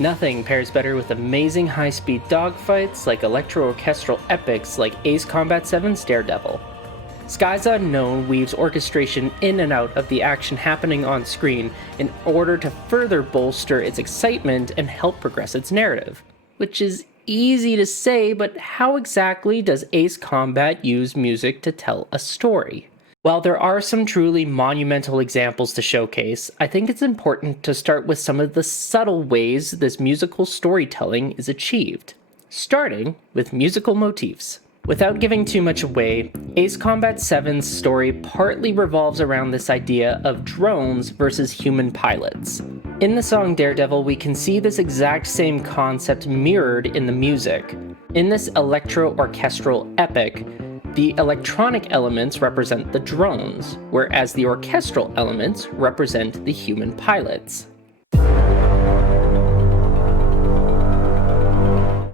Nothing pairs better with amazing high-speed dogfights like electro-orchestral epics like Ace Combat 7's Daredevil. Skies Unknown weaves orchestration in and out of the action happening on screen in order to further bolster its excitement and help progress its narrative. Which is easy to say, but how exactly does Ace Combat use music to tell a story? While there are some truly monumental examples to showcase, I think it's important to start with some of the subtle ways this musical storytelling is achieved, starting with musical motifs. Without giving too much away, Ace Combat 7's story partly revolves around this idea of drones versus human pilots. In the song Daredevil, we can see this exact same concept mirrored in the music. In this electro-orchestral epic, the electronic elements represent the drones, whereas the orchestral elements represent the human pilots.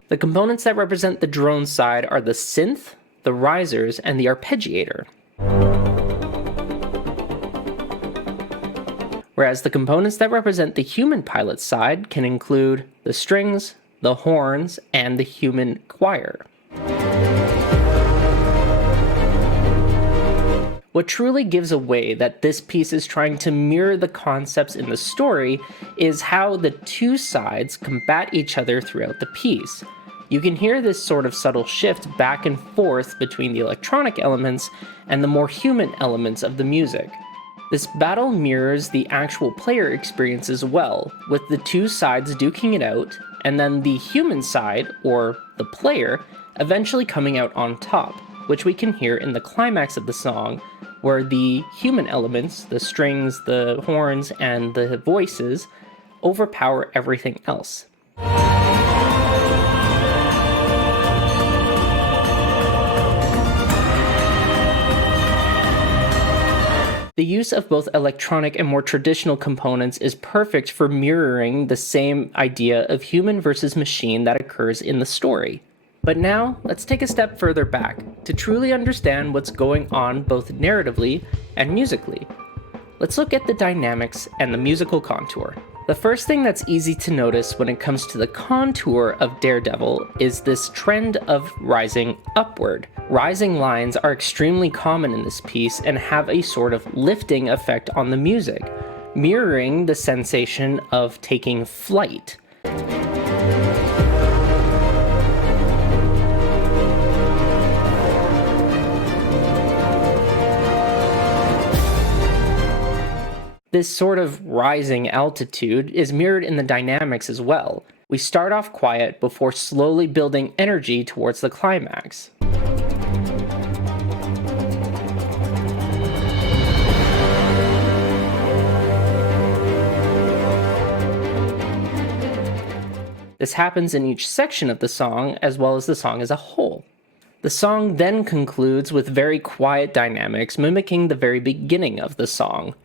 The components that represent the drone side are the synth, the risers, and the arpeggiator. Whereas the components that represent the human pilot side can include the strings, the horns, and the human choir. What truly gives away that this piece is trying to mirror the concepts in the story is how the two sides combat each other throughout the piece. You can hear this sort of subtle shift back and forth between the electronic elements and the more human elements of the music. This battle mirrors the actual player experience as well, with the two sides duking it out, and then the human side, or the player, eventually coming out on top, which we can hear in the climax of the song, where the human elements, the strings, the horns, and the voices, overpower everything else. The use of both electronic and more traditional components is perfect for mirroring the same idea of human versus machine that occurs in the story. But now, let's take a step further back to truly understand what's going on both narratively and musically. Let's look at the dynamics and the musical contour. The first thing that's easy to notice when it comes to the contour of Daredevil is this trend of rising upward. Rising lines are extremely common in this piece and have a sort of lifting effect on the music, mirroring the sensation of taking flight. This sort of rising altitude is mirrored in the dynamics as well. We start off quiet before slowly building energy towards the climax. This happens in each section of the song as well as the song as a whole. The song then concludes with very quiet dynamics mimicking the very beginning of the song.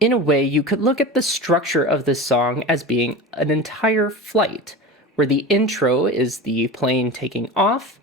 In a way, you could look at the structure of this song as being an entire flight, where the intro is the plane taking off,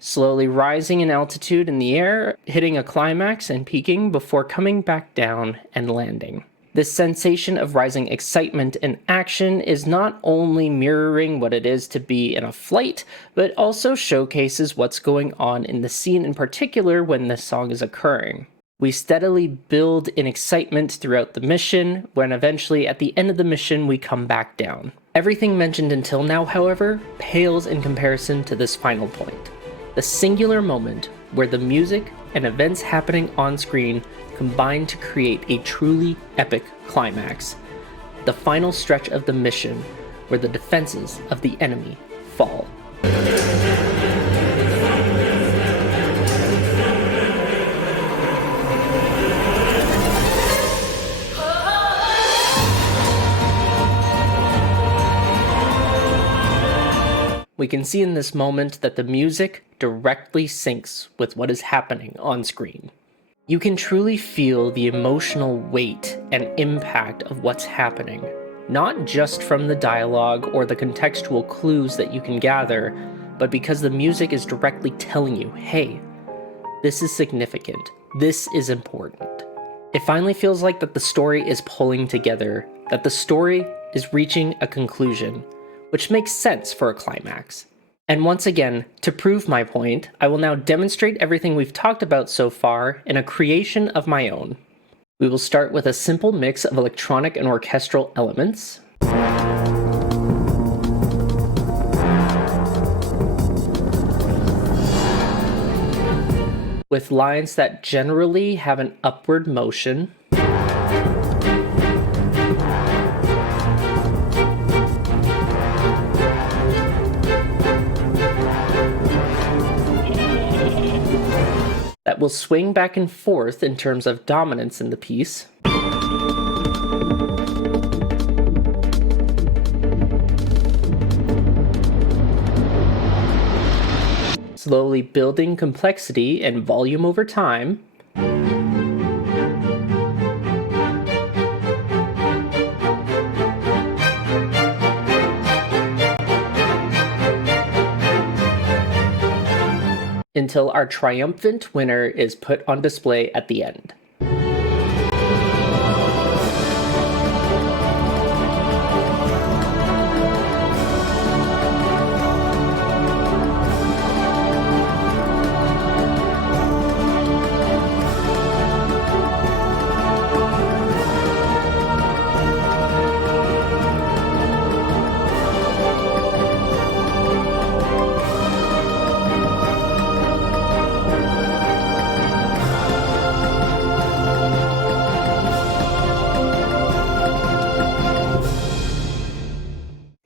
slowly rising in altitude in the air, hitting a climax and peaking before coming back down and landing. This sensation of rising excitement and action is not only mirroring what it is to be in a flight, but also showcases what's going on in the scene in particular when this song is occurring. We steadily build in excitement throughout the mission, when eventually at the end of the mission we come back down. Everything mentioned until now, however, pales in comparison to this final point. The singular moment where the music and events happening on screen combine to create a truly epic climax. The final stretch of the mission where the defenses of the enemy fall. We can see in this moment that the music directly syncs with what is happening on screen. You can truly feel the emotional weight and impact of what's happening, not just from the dialogue or the contextual clues that you can gather, but because the music is directly telling you, hey, this is significant, this is important. It finally feels like that the story is pulling together, that the story is reaching a conclusion, which makes sense for a climax. And once again, to prove my point, I will now demonstrate everything we've talked about so far in a creation of my own. We will start with a simple mix of electronic and orchestral elements. With lines that generally have an upward motion. That will swing back and forth in terms of dominance in the piece. Slowly building complexity and volume over time. Until our triumphant winner is put on display at the end.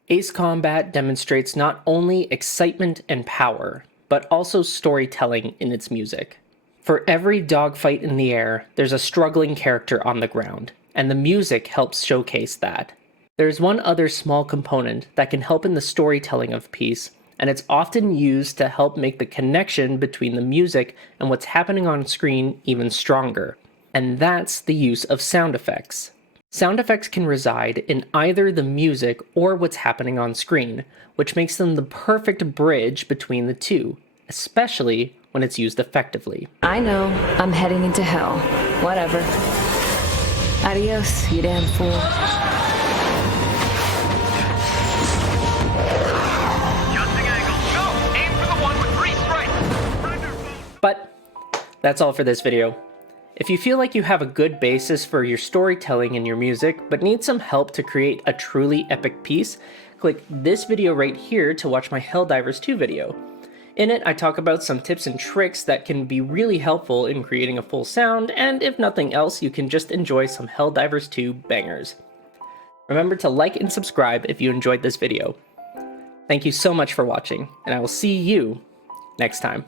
Ace Combat demonstrates not only excitement and power, but also storytelling in its music. For every dogfight in the air, there's a struggling character on the ground, and the music helps showcase that. There's one other small component that can help in the storytelling of a piece, and it's often used to help make the connection between the music and what's happening on screen even stronger, and that's the use of sound effects. Sound effects can reside in either the music or what's happening on screen, which makes them the perfect bridge between the two, especially when it's used effectively. I know, I'm heading into hell. Whatever. Adios, you damn fool. Adjusting angle. No! Aim for the one with 3 strikes! But that's all for this video. If you feel like you have a good basis for your storytelling in your music, but need some help to create a truly epic piece, click this video right here to watch my Helldivers 2 video. In it, I talk about some tips and tricks that can be really helpful in creating a full sound, and if nothing else, you can just enjoy some Helldivers 2 bangers. Remember to like and subscribe if you enjoyed this video. Thank you so much for watching, and I will see you next time.